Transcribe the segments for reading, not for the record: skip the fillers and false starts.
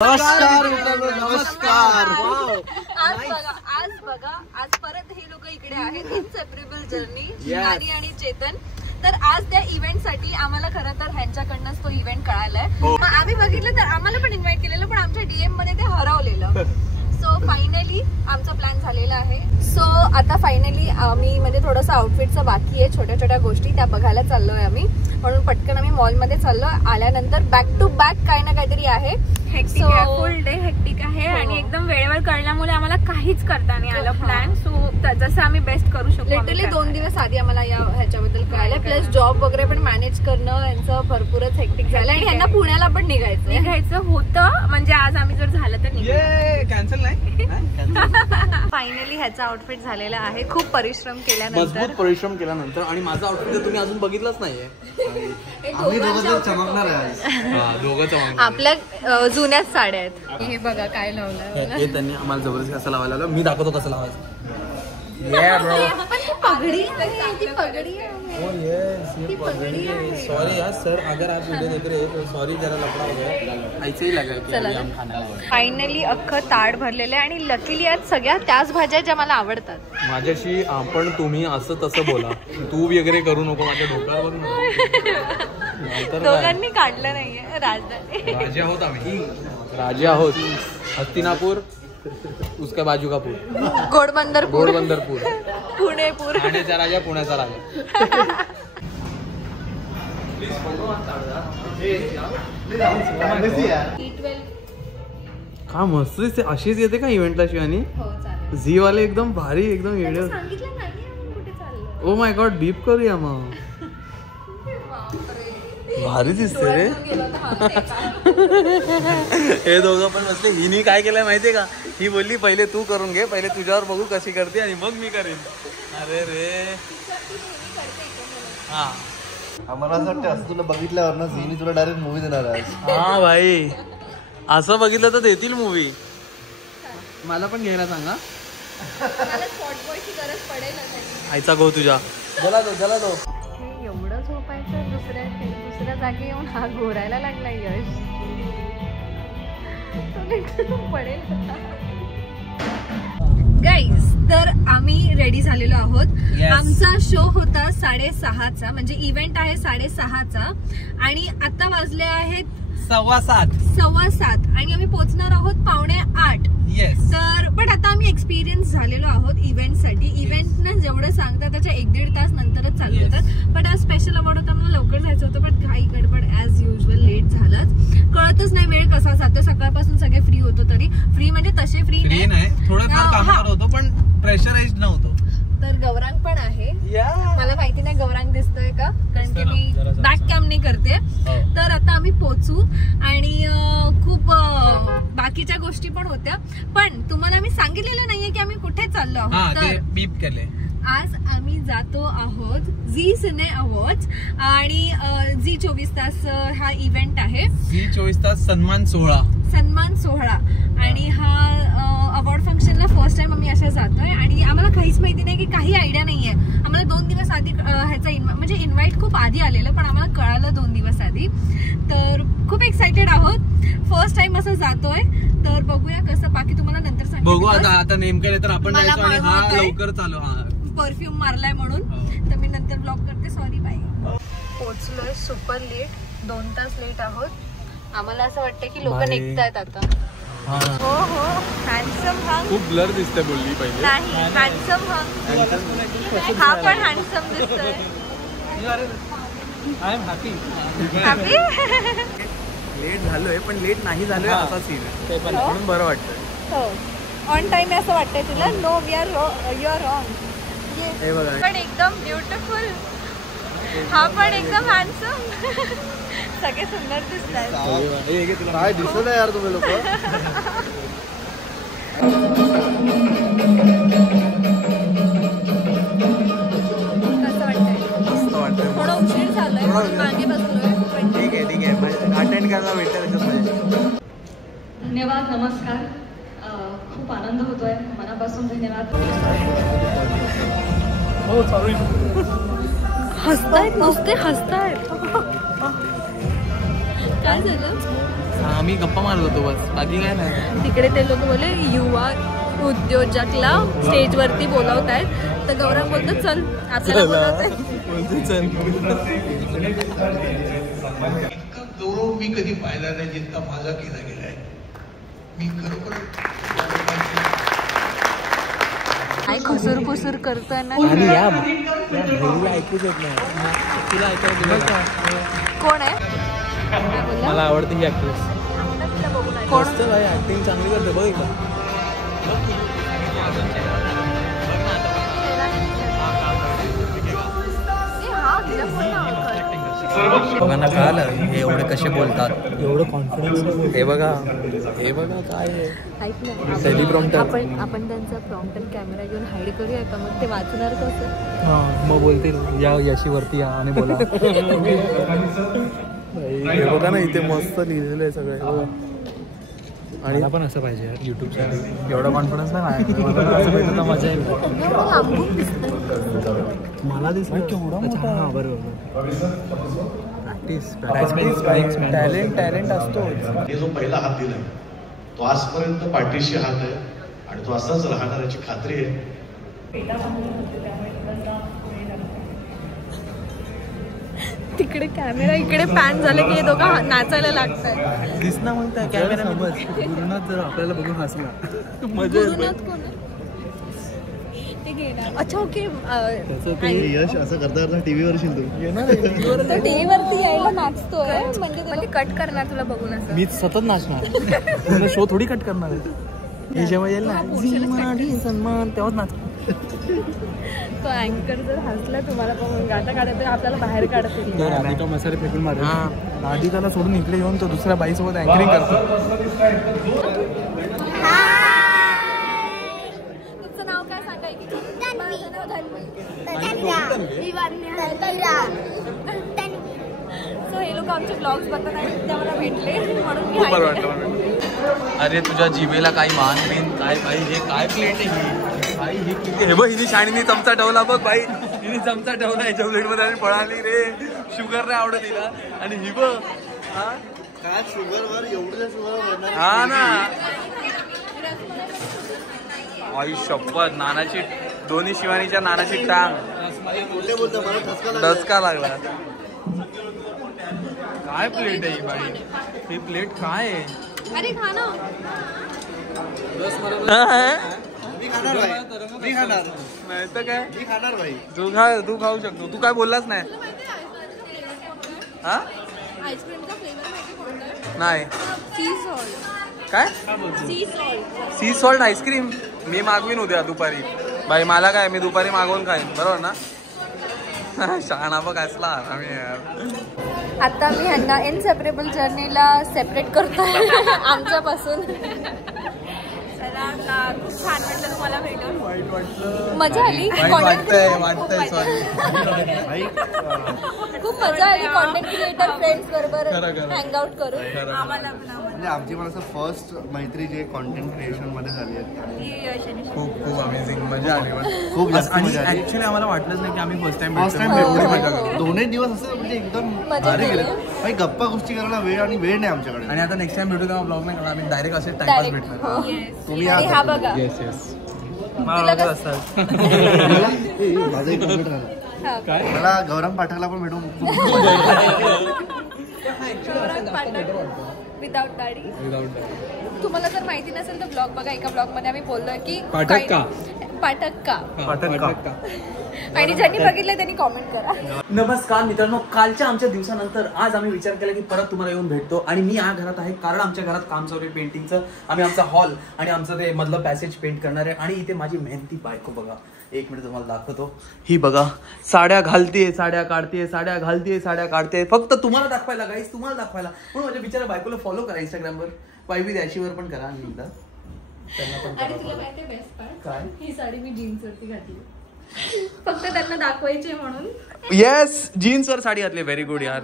नमस्कार नमस्कार. आज बघा आज परत हे लोक इकडे आहेत. इनसेपरेबल जर्नी नारी आणि चेतन. तर आज त्या इव्हेंट साठी आम्हाला खरं तर ह्यांच्याकडनंच तो इव्हेंट कळालाय. आम्ही बघितलं तर आम्हाला पण इन्व्हाइट केलेलं, पण आमच्या डीएम मध्ये ते हरवलेलं. सो फायनली आमचा प्लॅन झालेला आहे. सो आता फायनली आम्ही म्हणजे थोडंसं आउटफिटचं बाकी आहे, छोट्या छोट्या गोष्टी त्या बघायला चाललोय आम्ही. म्हणून पटकन आम्ही मॉलमध्ये चाललो. आल्यानंतर बॅक टू बॅक काही ना काहीतरी आहे. हेक्टिक आहे, फुल डे हेक्टिक आहे. आणि एकदम वेळेवर कळल्यामुळे आम्हाला काहीच करता नाही आलं प्लॅन. सो जसं आम्ही बेस्ट करू शकतो. लिटरली 2 दिवस आधी आम्हाला या ह्याच्याबद्दल कळालं. प्लस जॉब वगैरे पण मॅनेज करणं यांचं भरपूरच हेक्टिक झालं. आणि ह्यांना पुण्याला पण निघायचं होतं. म्हणजे आज आम्ही जर झालं तर कॅन्सल नाही. फायनली ह्याचा आउटफिट झालेला आहे. खूप परिश्रम केल्यानंतर आणि माझा आउटफिट तुम्ही अजून बघितलंच नाहीये. आम्ही दोघं चमकणार आहे. दोघं चमकणार. आपल्या जुन्याच साड्या आहेत. हे बघा काय लावलं. हे त्यांनी आम्हाला जबरदस्ती कसं लावायला लावलं. मी दाखवतो कसं लावायचं. पगड़ी ती पगड़ी सॉरी यार सर, अगर आप वीडियो देख रहे हो तो सॉरी, जरा लफड़ा हो गया. ऐसे ही लगा कि अभी हम खाना खाएंगे. फायनली अख्खं ताट भरलेलं आहे. आणि लकीली आज सगळ्या त्याच भाज्या ज्या मला आवडतात. माझ्याशी आपण तुम्ही असं तसं बोला. तू वगैरे करू नको माझ्या डोक्यावर बघ. दोघांनी काढलं नाहीये. राजे आहोत आम्ही. राजे आहोत. हस्तिनापूर उसका बाजू का पूर. घोडबंदरपूर. पुणेपूर. ठाण्याचा राजा पुण्याचा राजा. का मस्त दिसते. अशीच येते का इव्हेंटला शिवानी. झी वाले एकदम भारी, एकदम येडे. ओ माय गॉड, डीप करूया मग. भारी दिसते रे. हे दोघं पण बसले. हिनी काय केलंय माहितीये का. ही बोलली पहिले तू करून घे, पहिले तुझ्यावर बघू कशी करते आणि मग मी करेन. अरे रे हा, आम्हाला असं वाटतं असं तुला बघितल्यावर ना झीनी तुला डायरेक्ट मूवी देणार आहे. हा भाई, असं बघितलं तर देतील मूवी. मला पण घ्यायला सांगा. आईचा गो तुझ्या. जला दो. एवढं झोपायचं दुसऱ्या जागी येऊन हा घोरायला लागला यश. पडेल. गाईज, तर आम्ही रेडी झालेलो आहोत. आमचा शो होता 6:30चा, म्हणजे इव्हेंट आहे 6:30चा. आणि आता वाजले आहेत 7:15 आणि आम्ही पोहोचणार आहोत 7:45. तर पण आता आम्ही एक्सपिरियन्स झालेलो आहोत इव्हेंट साठी. इव्हेंट ना जेवढं सांगतात त्याच्या 1-1.5 तास नंतरच चालू होतात. पण आज स्पेशल अवॉर्ड होता, मला लवकर जायचं होतं. पण काही गडबड ऍज युजल लेट झालंच. कळतच नाही वेळ कसा जातो. सकाळपासून सगळे फ्री होतो, तरी फ्री म्हणजे तसे फ्री नाही, थोडंफार कामावर होतो पण प्रेशराइज्ड नव्हतो. तर गौरांग पण आहे. मला माहिती नाही गौरांग दिसतोय का, कारण की मी बॅक कॅमने करते. तर आता आम्ही पोहोचू. आणि खूप बाकीच्या गोष्टी पण होत्या, पण तुम्हाला मी सांगितलेलं नाहीये की आम्ही कुठे चाललो आहोत. तर बीप केले. आज आम्ही जातो आहोत झी सिने अवॉर्ड्स. आणि झी 24 तास हा इव्हेंट आहे. झी 24 तास सन्मान सोहळा. आणि हा अवॉर्ड फंक्शनला फर्स्ट टाइम आम्ही अशा जातोय. आणि आम्हाला काहीच माहिती नाही, की काही आयडिया नाहीये. आम्हाला 2 दिवस आधी ह्याचा म्हणजे इन्व्हाइट खूप आधी आलेलं, पण आम्हाला कळालं 2 दिवस आधी. तर खूप एक्साइटेड आहोत. फर्स्ट टाइम असं जातोय. तर बघूया कसं. बाकी तुम्हाला नंतर सांगते. बघू आता नेमकं तर आपण लवकर चालू. परफ्यूम मारलाय म्हणून. तर मी नंतर ब्लॉग करते. Sorry bye. पोहोचलोय सुपर लेट. 2 तास लेट आहोत. आम्हाला असं वाटतं की लोक निघतायत आता. हो हँडसम हंग. खूप ब्लर दिसतंय बोलली पहिले. नाही, हँडसम हंग. हा पण हँडसम दिसतोय. I am happy. लेट झालोय पण लेट नाही झालोय असा सीन आहे. म्हणून बरं वाटतं. ऑन टाइम असं वाटतंय तुला. No we are you are wrong. हे बघा, पण एकदम ब्युटिफुल. हा पण एकदम हँडसम. सगळे सुंदर दिसतात. काय दिसत आहे यार तुम्ही लोक. कसं वाटतंय. थोडा उशीर झालाय, मागे बसलोय. ठीक आहे अटेंड करायला भेटतं त्याच्यामध्ये. धन्यवाद. नमस्कार. खूप आनंद होतोय. मनापासून धन्यवाद. हो चालू. हसतायत नुसते हसतायत. काय झालं. आम्ही गप्पा मारत होतो बस, बाकी काय नाही. तिकडे ते लोक बोले युवा उद्योजकला स्टेजवरती बोलवत आहेत, तर गौरव बोलतो चल आपल्याला बोलवत आहे. गौरव मी कधी पाहिला नाही जितका माझा केला गेलाय. मी खरोखर काय खुसूर पुसूर करताना ऐकूच येत नाही. तुला ऐकायला कोण आहे? मला आवडते ही ऍक्ट्रेस. कोण? ऍक्टिंग चांगली करते बघ एकदा. बघा कळालं हे एवढे कसे बोलतात, एवढं कॉन्फिडन्स. हे बघा काय आहे. आपण त्यांचा प्रॉम्प्टर कॅमेरा घेऊन हाईड करूया का? मग ते वाचणार कसं? हां मग बोलतील या यशी वरती या आणि बोला. हे बघा ना इथे मस्त लिहिलेलं आहे सगळं. आणि पण असं पाहिजे यार युट्यूब चॅनल. एवढा कॉन्फिडन्स नाही असं पाहिजे तर मजा येईल. मला दिसलं केवढा. हां बरोबर. टॅलेंट असतो. जो पहिला हात दिलाय तो आजपर्यंत पाठीशी हात आहे आणि तो असाच राहणार याची खात्री आहे. तिकडे कॅमेरा इकडे पॅन झाले की हे दोघं नाचायला लागतात. दिसना म्हणताय कॅमेरा समज. गुरुनाथ जर आपल्याला बघून हसला मजा येईल. अच्छा ओके. यश असं करता करता टीव्हीवर तो टीव्हीवरती यायला नाचतोय म्हणजे कट करणार तुला बघून असं. मी सतत नाचणार. शो थोडी कट करणार आहे. हे जेव्हा येईल ना सन्मान तेव्हाच नाच. तो अँकर जर हसला तुम्हाला बघून गाता काढत आपल्याला बाहेर काढत येईल. राधिका मसाले फेकून मार. राधिकाला सोडून इकडे येऊन तो दुसऱ्या बाईसोबत अँकरिंग करतो. तुमचं नाव काय सांगाय की? सो हे लोक आमचे ब्लॉग्स बघतात आणि ते मला भेटले म्हणून खूप बरं वाटलं. अरे तुझ्या जिभेला काही मान बिन काय बाई. हे काय प्लेट आहे भाई. ही किती हे बघ. हिने शाणीने चमचा ठेवला बघ भाई. हिने चमचा ठेवला याच्या प्लेटमध्ये आणि पळाली रे. शुगर नाही आवडत तिला. आणि ही बघ काय शुगरवर एवढं शुगर. हा ना आई शपथ. नानाची दोन्ही शिवानीच्या नानाची टांग डसका लागला. काय प्लेट आहे ही बाई. ही प्लेट काय आहे? अरे खा ना. मी खाणार नाही तर काय. मी खाणार भाई. तू खाऊ शकतो. तू काय बोललाच नाही. हा आईस्क्रीमचा फ्लेवर माहिती कोणता? नाही. Sea salt. काय sea salt. Sea salt ice cream मी मागवीन उद्या दुपारी. भाई मला काय मी दुपारी मागवून खाईन बरोबर ना. शहाणा बघ असला आम्ही. आता मी ह्यांना इनसेपरेबल जर्नीला सेपरेट करतोय आमच्यापासून. खूप छान वाटलं तुम्हाला भेटून. मजा आली. वाटतंय सॉरी. खूप मजा आली कॉन्टेंट क्रिएटर फ्रेंड्स बरोबर हँगआउट करून. आम्हाला पण म्हणजे आमची पण असं फर्स्ट मैत्री जे कॉन्टेंट क्रिएशन मध्ये झाली आहे. खूप खूप अमेझिंग मजा आली. खूप जास्त आणि मजा आली. ऍक्च्युली आम्हाला वाटलंच नाही की आम्ही फर्स्ट टाइम भेटतो. दोन्ही दिवस असं म्हणजे एकदम मजा भारी गेले. केली. भाई गप्पा गोष्टी करायला वेळ आणि वेळ नाही आमच्याकडे. आणि आता नेक्स्ट टाइम भेटू तेव्हा ब्लॉग नाही करणार. आम्ही डायरेक्ट असे टाइमपास भेटणार. तुम्ही आणि हा बघा येस येस. माझा एक comment राहिला. काय मला गौरव पाठकला पण भेटून विदाउट दाढी. तुम्हाला जर माहिती नसेल तर ब्लॉग बघा. एका ब्लॉग मध्ये आम्ही बोललोय की पाठक का आणि ज्यांनी बघितलं त्यांनी कॉमेंट करा. नमस्कार मित्रांनो. कालच्या आमच्या दिवसानंतर आज आम्ही विचार केला की परत तुम्हाला येऊन भेटतो. आणि मी या घरात आहे कारण आमच्या घरात काम चालू आहे पेंटिंगचं. आम्ही आमचा हॉल आणि आमचं ते मधलं पॅसेज पेंट करणार आहे. आणि इथे माझी मेहनती बायको बघा. एक मिनिट तुम्हाला दाखवतो. ही बघा साड्या घालते साड्या काढते साड्या घालते साड्या काढते. फक्त तुम्हाला दाखवायला गाईस तुम्हाला दाखवायला. म्हणून माझ्या बिचारा बायकोला फॉलो करा इंस्टाग्रामवर. वायबी द्याशीवर पण करा. आणि एकदा त्यांना पण आणि तुला माहिती आहे बेस्ट पार्ट काय ही साडी मी जीन्स वरती घातली फक्त त्यांना दाखवायची म्हणून. येस जीन्स वर साडी घातली. व्हेरी गुड यार.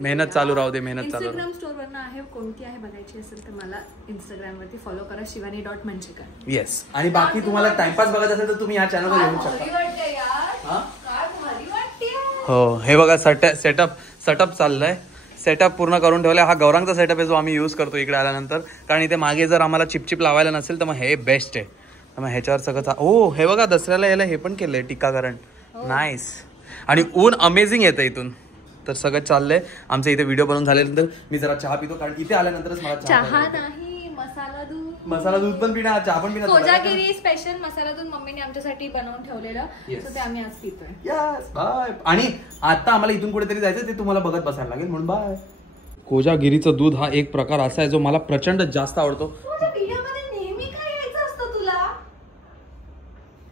मेहनत चालू राहू दे. मेहनत चालू. इंस्टाग्राम स्टोर वरनं आहे. कोणती आहे बघायची असेल तर मला इंस्टाग्राम वरती फॉलो करा. शिवानी.मंचेकर. येस. आणि बाकी तुम्हाला टाइमपास बघत असेल तर तुम्ही या चॅनलवर येऊ शकता. हो हे बघा सेटअप चाललंय. सेटअप पूर्ण करून ठेवला. हा गौरांगचा सेटअप आहे जो आम्ही यूज करतो इकडे आल्यानंतर, कारण इथे मागे जर आम्हाला चिपचिप लावायला नसेल तर मग हे बेस्ट आहे. मग ह्याच्यावर सगळं ओ हे बघा दसऱ्याला यायला हे पण केलंय टीकाकरण. नाईस. आणि ऊन अमेझिंग येतं इथून. तर सगळं चाललंय आमचं इथे. व्हिडिओ बनवून झाल्यानंतर मी जरा चहा पितो, कारण इथे आल्यानंतरच मला चहा नाही मसाला दूध पण पिणार, चहा पण पिणार. कोजागिरी स्पेशल मसाला दूध मम्मीने आमच्यासाठी बनवून ठेवलेलं, सो ते आम्ही आज पितोय. Yes bye. आणि आता आम्हाला इथून कुठेतरी जायचं, ते तुम्हाला बघत बसायला लागेल म्हणून बाय. कोजागिरीचं दूध हा एक प्रकार असा आहे जो मला प्रचंड जास्त आवडतो.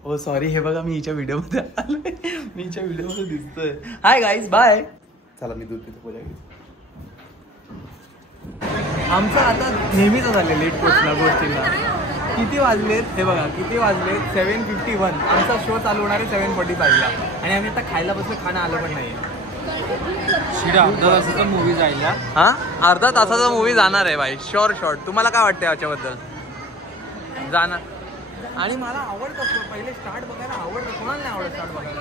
ओ सॉरी, हे बघा मी हिच्या व्हिडिओ मध्ये आलोय, मी हिच्या व्हिडिओ मध्ये दिसतोय. Hi guys bye. चला मी दूध पितो कोजागिरी. आमचं आता नेहमीच झाले लेट पोचला गोष्टीला. किती वाजलेत हे बघा, किती वाजलेत 7:51. आमचा शो चालू होणार आहे 7:45ला आणि आम्ही आता खायला बसलो, खाणं आलं पण नाही. अर्धा तासाचा मूवी जायला. हा अर्धा तासाचा मूवी जाणार आहे भाई, शॉर्ट. तुम्हाला काय वाटतं याच्याबद्दल? जाणार. आणि मला आवडतं पहिले स्टार्ट बघायला, आवडतं. कोणाला नाही आवडत स्टार्ट बघायला?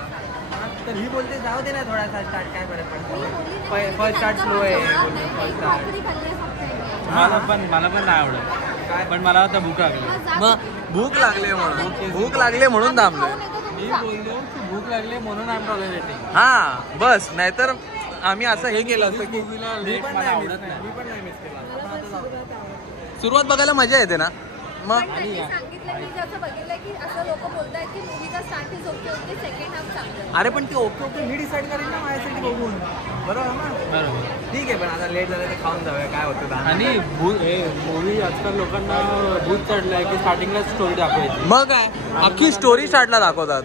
तर ही बोलते जाऊ दे ना थोडासा स्टार्ट, काय फरक पडतो. फर्स्ट स्टार्ट स्लो आहे. मला पण नाही आवडत काय, पण मला आता भूक लागली. मग भूक लागली म्हणून थांबलो. मी बोललो की भूक लागली म्हणून आम्ही टॉलरेटिंग. हा बस, नाहीतर आम्ही असं हे केलं असतं की मी पण नाही मिस केला. सुरुवात बघायला मजा येते ना. मग अरे पण ते ओके मी डिसाईड करेन ना माझ्यासाठी बघून, बरोबर ना? बरोबर, ठीक आहे. पण आता लेट झालं तर खाऊन जाऊया, काय होतं. आणि मूवी आजकाल लोकांना भूत चढलाय की स्टार्टिंगला स्टोरी दाखवायची. मग काय अख्खी स्टोरी स्टार्टला दाखवतात.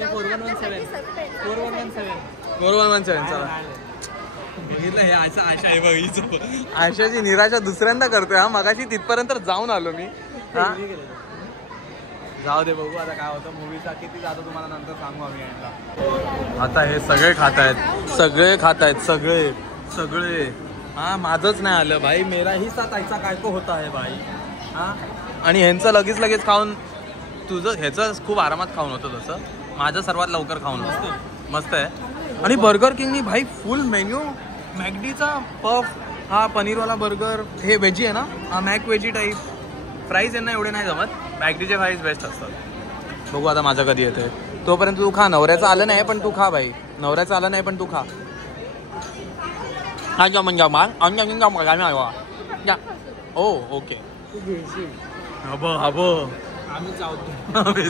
4117 चला. हे आशा आहे बघ, आशाची निराशा दुसऱ्यांदा करतोय. हा मगाशी तिथपर्यंत जाऊन आलो मी. जाऊ दे, बघू आता काय होतं. मूवीचा किती जातो तुम्हाला नंतर सांगू आम्ही. आता हे सगळे खात आहेत सगळे. हा माझंच नाही आलं भाई, मेरा ही साथ ऐसा काय को होता है भाई. हा आणि ह्यांचं लगेच खाऊन, तुझं ह्याचं खूप आरामात खाऊन होतं तसं, माझं सर्वात लवकर खाऊन होतं. मस्त आहे. आणि बर्गर किंगनी भाई फुल मेन्यू. मॅकडीचा पफ, हा पनीरवाला बर्गर, हे व्हेजी आहे ना, हा मॅक व्हेजी टाईप. फ्राईज यांना एवढे नाही जमत, मॅकडीचे फ्राईज बेस्ट असतात. बघू आता माझं कधी येतंय, तोपर्यंत तू खा. नवऱ्याचं आलं नाही पण तू खा भाई, नवऱ्याचं आलं नाही पण तू खा. हा जा म्हणजे ओ ओके. आम्ही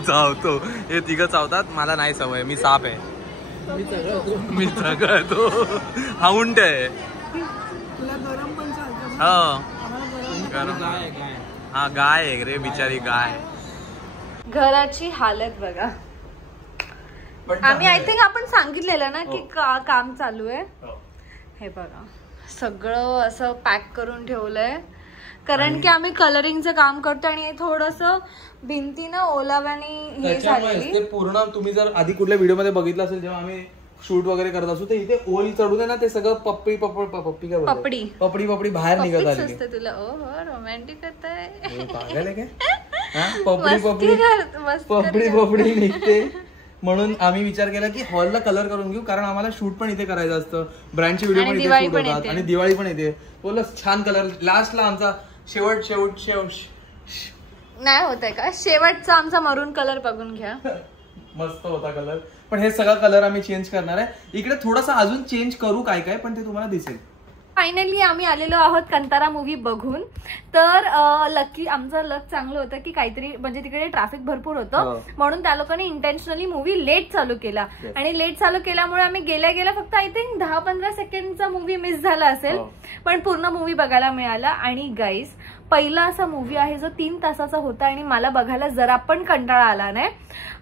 चावतो. हे तिघं चावतात, मला नाही सवय, मी साप आहे. मी सगळतो. हा उंट आहे. हा गाय आहे रे, बिचारी गाय. घराची हालत बघा. आम्ही आय थिंक आपण सांगितलेलं ना की काम चालू आहे. हे बघा सगळं असं पॅक करून ठेवलंय, कारण की आम्ही कलरिंगचं काम करतो आणि थोडंसं भिंती ना ओलाव्याने हे झालेली. पूर्ण तुम्ही जर आधी कुठल्या व्हिडिओ मध्ये बघितलं असेल, जेव्हा आम्ही शूट वगैरे करत असू, तर इथे ओल चढून आहे ना, ते सगळं पपडी बाहेर निघत आली. तुला रोमॅन्टिक होतंय. पपडी निघते. म्हणून आम्ही विचार केला की हॉलला कलर करून घेऊ, कारण आम्हाला शूट पण इथे करायचं असतं, ब्रँडची व्हिडिओ पण इथे शूट होतात आणि दिवाळी पण येते. बोल छान कलर. लास्टला आमचा शेवट नाही होत आहे का, शेवटचा आमचा मरून कलर बघून घ्या. मस्त होता कलर. पण हे सगळा कलर आम्ही चेंज करणार आहे. इकडे थोडासा अजून चेंज करू काय पण ते तुम्हाला दिसेल. फायनली आम्ही आलेलो आहोत कंतारा मूवी बघून. तर आमचं लक चांगलं होतं की काहीतरी, म्हणजे तिकडे ट्रॅफिक भरपूर होतं, म्हणून त्या लोकांनी इंटेन्शनली मूवी लेट चालू केला. आणि लेट चालू केल्यामुळे आम्ही गेल्या फक्त आय थिंक 10-15 सेकंडचा मूवी मिस झाला असेल, पण पूर्ण मूवी बघायला मिळाला. आणि गाईज पहिला असा मूवी आहे जो 3 तासाचा होता आणि मला बघायला जरा पण कंटाळा आला नाही.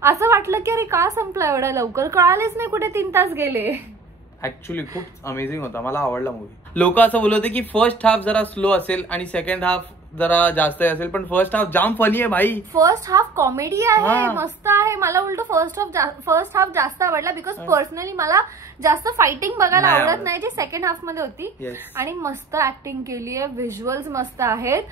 असं वाटलं की अरे का संपला एवढ्या लवकर, कळालेच नाही कुठे 3 तास गेले. ऍक्च्युली खूप अमेझिंग होता, मला आवडला मूवी. लोक असं बोलत होते की फर्स्ट हाफ जरा स्लो असेल आणि सेकंड हाफ जरा जास्त असेल, पण फर्स्ट हाफ जाम फनी आहे भाई. फर्स्ट हाफ कॉमेडी आहे, मस्त आहे. मला उलट फर्स्ट हाफ जास्त आवडला, बिकॉज पर्सनली मला जास्त फायटिंग बघायला आवडत नाही, जी सेकंड हाफ मध्ये होती. आणि मस्त ऍक्टिंग केली आहे, व्हिज्युअल्स मस्त आहेत.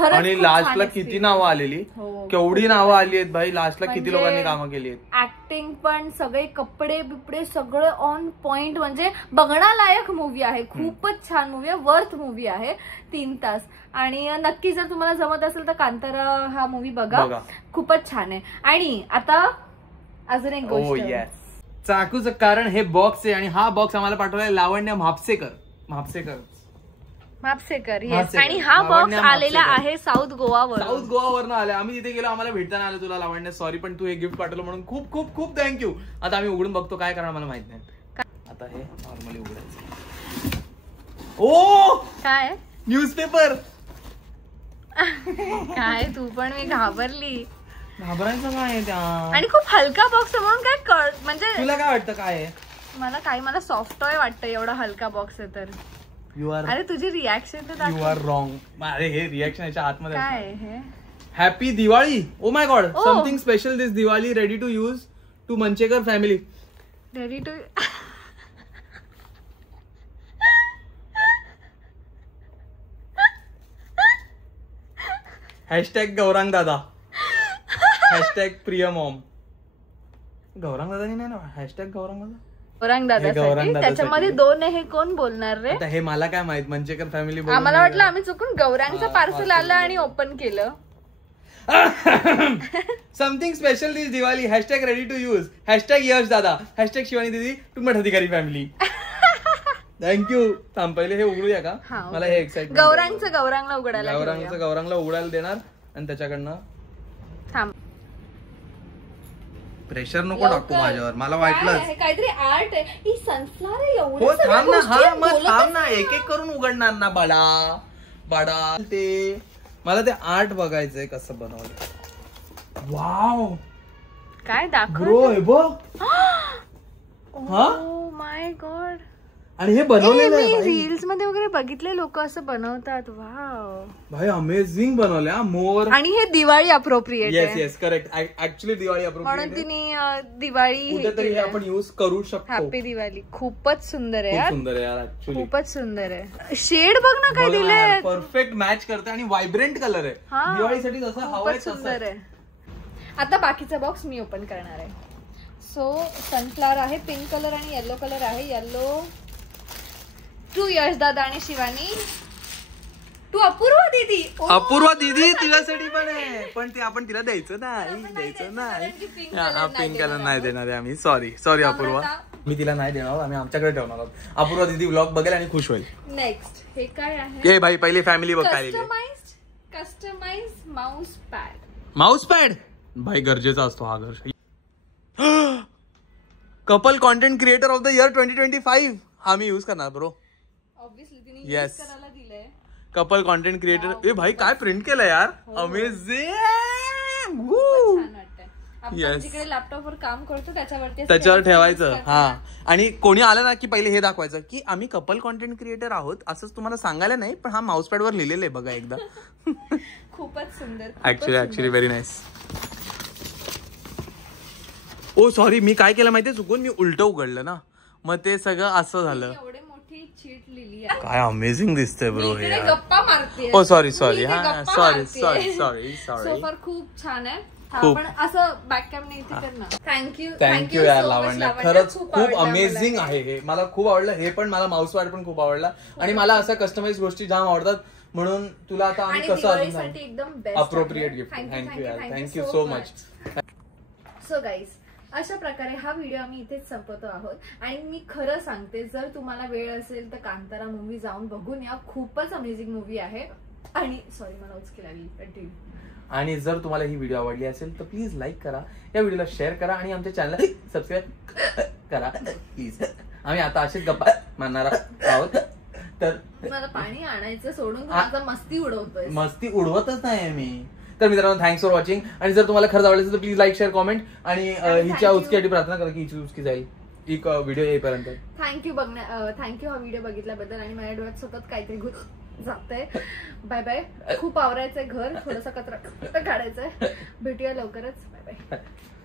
आणि लास्टला किती नावं आलेली, केवढी नावं आली आहेत भाई. लास्टला किती लोकांनी कामं केली आहेत. ऍक्टिंग पण, सगळे कपडे बिपडे सगळं ऑन पॉइंट. म्हणजे बघण्यालायक मूवी आहे. खूपच छान मूवी आहे. वर्थ मूवी आहे. 3 तास. आणि नक्की जर तुम्हाला जमत असेल तर कांतारा हा मूवी बघा. खूपच छान आहे. आणि आता अजून एक गोष्ट, चाकूचं कारण हे बॉक्स आहे. आणि हा बॉक्स आम्हाला पाठवलाय लावण्य म्हापसेकर. आणि हा बॉक्स आलेला आहे साऊथ गोवावरून आलाय. आम्ही तिथे गेलो, आम्हाला भेटताना आलं. तुला लावण्य सॉरी, पण तू हे गिफ्ट पाठवलं म्हणून खूप खूप खूप थँक्यू. आता आम्ही उघडून बघतो काय करणार मला माहित नाही. आता हे नॉर्मली उघडायचं. ओ काय न्यूजपेपर काय, तू पण मी घाबरायचं काय त्या. आणि खूप हलका बॉक्स म्हणून काय म्हणजे तुला काय वाटतं काय आहे. मला सॉफ्ट टॉय वाटतं. एवढा हलका बॉक्स आहे तर. अरे तुझी रिॲक्शन तर यू आर रॉंग. अरे हे रिॲक्शन याच्या आतमध्ये काय आहे. Happy Diwali. Oh my god, something special this Diwali. Ready to use to Manchekar family. Ready to hashtag Gaurang dada. Hashtag प्रिय मॉम. गौरांग दादा नाही ना, हॅशटॅग गौरांग दादा. त्याच्यामध्ये 2 हे कोण बोलणार रे. हे मला काय माहित. मंचेकर फॅमिली. आम्हाला वाटलं आम्ही चुकून गौरांगचं पार्सल आलं आणि ओपन केलं. Something special this Diwali. Hashtag ready to use. Hashtag Yash dada. Hashtag Shivani दिदी टू मठाधिकारी फॅमिली. थँक्यू. थांब पहिले हे उघडूया का. मला हे एक्साइटमेंट. गौरांगला उघडायला देणार आणि त्याच्याकडनं. थांब, प्रेशर नको टाकू माझ्यावर. मला वाटलं काहीतरी आर्ट आहे. ही सनफ्लॉवर आहे. हो थांब ना. हा मग थांब ना, एक एक करून उघडणार ना बाडा. ते मला ते आर्ट बघायचंय कसं बनवलं. वाव काय दाखव ब्रो हे बघ. Oh my God. आणि हे बनवलेलं आहे रील्स मध्ये वगैरे बघितले लोक असं बनवतात. वाव भाई अमेझिंग बनवलंय. मोर. आणि हे दिवाळी अप्रोप्रिएट आहे. Yes correct. Actually Diwali appropriate म्हणून तिने दिवाळी कुठेतरी हे आपण यूज करू शकतो. हॅपी दिवाळी. खूपच सुंदर आहे यार. सुंदर आहे यार. ऍक्च्युली खूपच सुंदर आहे. शेड बघ ना काय दिलंय. परफेक्ट मॅच करते आणि व्हायब्रंट कलर आहे. दिवाळीसाठी जसं हवंय सुंदर आहे. आता बाकीचा बॉक्स मी ओपन करणार आहे. सो सनफ्लॉवर आहे. पिंक कलर आणि येलो कलर आहे. येलो टू यश दादा आणि शिवानी. टू अपूर्वा दीदी. तिच्यासाठी पण आहे. पण ते आपण तिला द्यायचं नाही. पिंक कलर नाही देणार आहे आम्ही. सॉरी अपूर्वा. मी तिला नाही देणार. आम्ही आमच्याकडे ठेवणार आहोत. अपूर्वा दीदी व्लॉग बघेल आणि खुश होईल. नेक्स्ट हे काय आहे. भाई पहिले फॅमिली बघ. कस्टमाइज माउस पॅड भाई गरजेचा असतो हा. घर couple content creator of the year 2025 हा मी यूज करणार bro. Yes couple content creator. भाई काय प्रिंट केलं यार. अमेझिंग. जिकडे लॅपटॉपवर काम करतो त्याच्यावर ठेवायचं. हा आणि कोणी आलं ना की पहिले हे दाखवायचं की आम्ही कपल कॉन्टेंट क्रिएटर आहोत असंच तुम्हाला सांगायला नाही, पण हा माउस पॅड वर लिहिलेलं आहे बघा एकदा. खूपच सुंदर. Actually very nice. Oh sorry मी काय केलं माहितीये चुकून. मी उलट उघडलं ना मग ते सगळं असं झालं. काय अमेझिंग दिसतंय ब्रो हे. गप्पा मारते. ओ सॉरी हा सॉरी. सोफर खूप छान आहे. आपण असं बॅक कॅमेरा इथे कर ना. थँक्यू यार लावण्य. खरंच खूप अमेझिंग आहे हे. मला खूप आवडलं हे. पण मला माउस पॅड पण खूप आवडला. आणि मला असं कस्टमाइज गोष्टी जाम आवडतात. म्हणून तुला आता आम्ही कसं अप्रोप्रिएट गिफ्ट. थँक्यू यार. Thank you so much. So guys अशा प्रकारे हा व्हिडिओ आम्ही इथेच संपवतो आहोत. आणि मी खरं सांगते जर तुम्हाला वेळ असेल तर कांतारा मूवी जाऊन बघून या. खूपच अमेझिंग मूवी आहे. आणि सॉरी मला उचकी लागली. आणि जर तुम्हाला ही व्हिडिओ आवडली असेल तर प्लीज लाईक करा, या व्हिडिओला शेअर करा आणि आमच्या चॅनलला सबस्क्राईब करा प्लीज. आम्ही आता असेच गप्पा मारणार आहोत. तर मला पाणी आणायचं सोडून आता मस्ती उडवतोय. मस्ती उडवतच नाही मी. तर मित्रांनो थँक्स फॉर वॉचिंग. आणि जर तुम्हाला खरंच आवडलं तर प्लीज लाईक शेअर कॉमेंट. आणि हिच्या उचकीसाठी प्रार्थना करा की हिची उचकी जाईल एक व्हिडिओ येईपर्यंत. थँक्यू हा व्हिडिओ बघितल्याबद्दल. आणि माझ्या डोळ्यात सतत काहीतरी जातंय. Bye bye. खूप आवरायचंय घर. थोडंसं कचरा काढायचंय. भेटूया लवकरच. Bye bye.